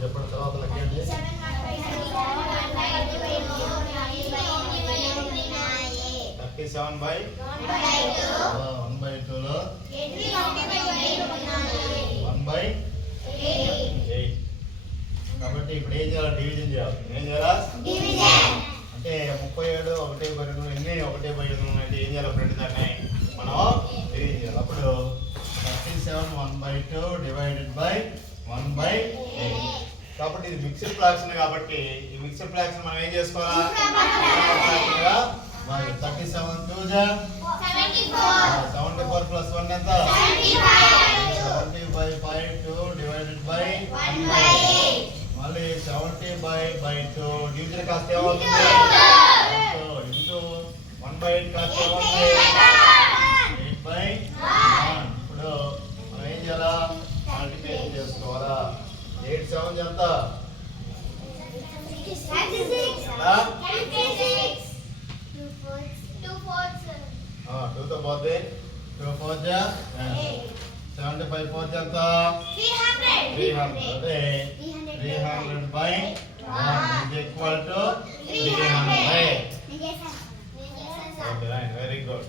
చెప్పిన తర్వాత లెక్కండి. 37/1/2లో 1/8. కాబట్టి ఇప్పుడు ఏం చేయాలి? డివిజన్ చేయాలి. ఏం చేయాలా? అంటే 37 1/2 ఎన్ని 1/8 అంటే ఏం చేయాలి? ఫ్రెండ్ దాన్ని మనం డివిజన్ చేయాలి. అప్పుడు 37 1/2 డివైడెడ్ బై 1/8. కాబట్టి ఇది మిక్స్డ్ ఫ్రాక్షన్ కాబట్టి ఈ మిక్స్డ్ ఫ్రాక్షన్ మనం ఏం చేసుకోవాలా? 37 2 74 ప్లస్ 1 ఎంత? 70/2 డివైడెడ్ బై 1/8. మళ్ళీ 70/2 డివిజన్ కాస్త ఏమవుతుంది? ఇంటూ 1/8 కాస్త ఏమవుతుంది? 8/1. ఇప్పుడు మనం ఏం చేయాలా? మల్టిప్లికేషన్ చేసుకోవాలా? 8 7 ఎంత? 2 తో పోతే 2 4 75 4 ఎంత? 300. అదే 300/1 is equal to 300. Okay, right. Very good.